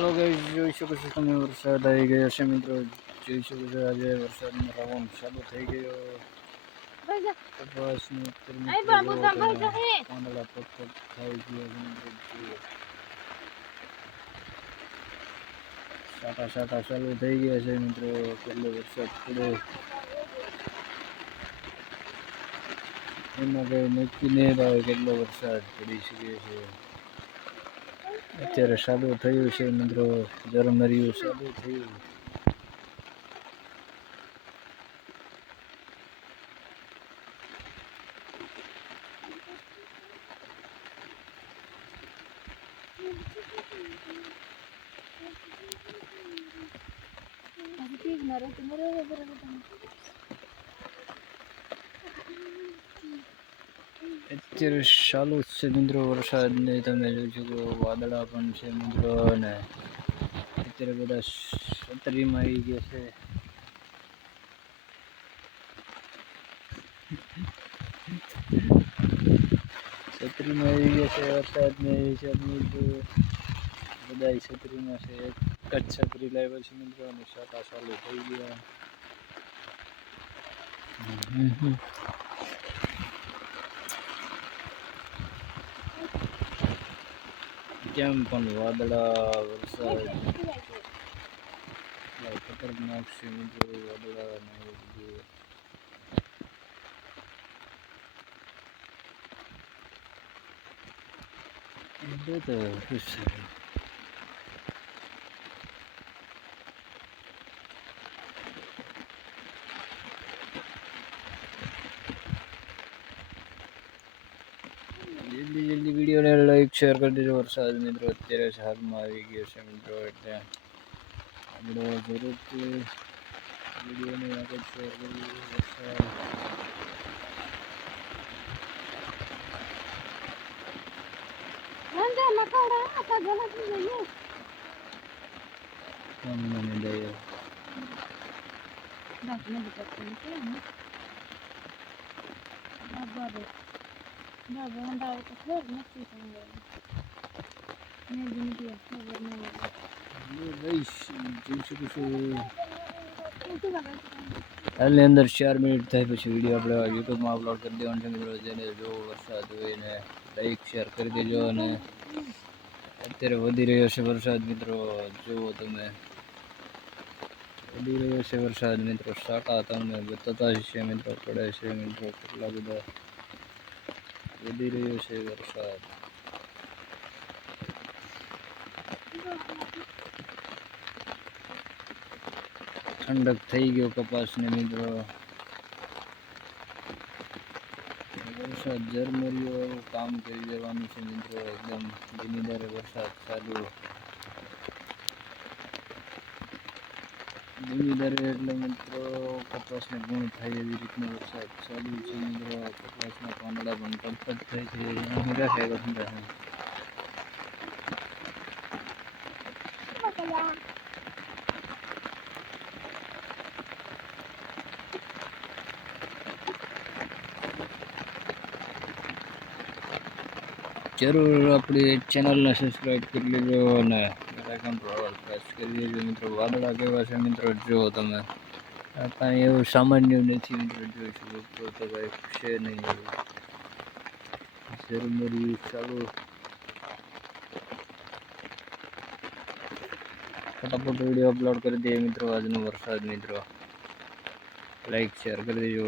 તો guys, જોઈ શકો છો તમે વરસાદ આવી ગયો છે મિત્રો જોઈ શકો છો આજે વરસાદનો રાઉન્ડ ચાલુ થઈ ગયો. સાટા સાટા ચાલુ થઈ ગયા છે મિત્રો કેટલો વરસાદ પડ્યો એમાં કઈ નક્કી કેટલો વરસાદ પડી શકે છે અત્યારે ચાલુ થયું છે મિત્રો ઝરમરિયું ચાલુ થયું અત્યારે ચાલુ જ છે મિત્રો વરસાદને તમે જોઈ શકો વાદળા પણ છે મિત્રો અને અત્યારે બધા છત્રીમાં આવી ગયા છે. છત્રીમાં આવી ગયા છે, વરસાદને હિસાબની બધા છત્રીમાં છે, એક જ છત્રી લાવ્યા છે મિત્રો અને છાટા ચાલુ થઈ ગયા. કેમ પણ વાદળા વરસાદ એટલા ખતરનાક છે મિત્રો વાદળા ને એવું બધું એટલે તો ખુશ છે જલ્દી જલ્દી વિડીયોને લાઈક શેર કરી દેજો. વરસાદ મિત્રો અત્યારે હાલમાં આવી ગયો છે મિત્રો એટલે આપણે જરૂરથી વિડીયોને આગળ શેર કરી વરસાદ તમને દઈએ હાલની અંદર ચાર મિનિટ થાય પછી વીડિયો આપણે યુટ્યુબમાં અપલોડ કરી દેવાનો છે મિત્રો જેને જો વરસાદ હોય ને લાઈક શેર કરી દેજો અને અત્યારે વધી રહ્યો છે વરસાદ મિત્રો જુઓ તમે વધી રહ્યો છે વરસાદ મિત્રો સાટા તમને બતાતા છે મિત્રો પડે છે મિત્રો કેટલા બધા વધી રહ્યો છે વરસાદ. ઠંડક થઈ ગયો કપાસને મિત્રો. વરસાદ ઝરમર્યો, કામ કરી દેવાનું છે મિત્રો. એકદમ ધીમી ધારે વરસાદ ચાલુ. ધીમી ધારે એટલે મિત્રો કપાસને ગુણ થાય એવી રીતનો વરસાદ ચાલુ છે મિત્રો. કપાસના પાંદડા પણ કટકટ થાય છે અહીં રાખે કઠંડા જરૂર આપણી ચેનલને સબસ્ક્રાઈબ કરી લેજો અને બેલાઇકન પર પ્રેસ કરી લેજો મિત્રો, વાદળા કેવા છે મિત્રો? જુઓ તમે કાંઈ એવું સામાન્ય નથી મિત્રો, જોઈ તો કાંઈ છે નહીં એવું. ઝરમરી ચાલુ. ફટાફટ વીડિયો અપલોડ કરી દઈએ મિત્રો, આજનો વરસાદ મિત્રો. લાઈક શેર કરી દેજો.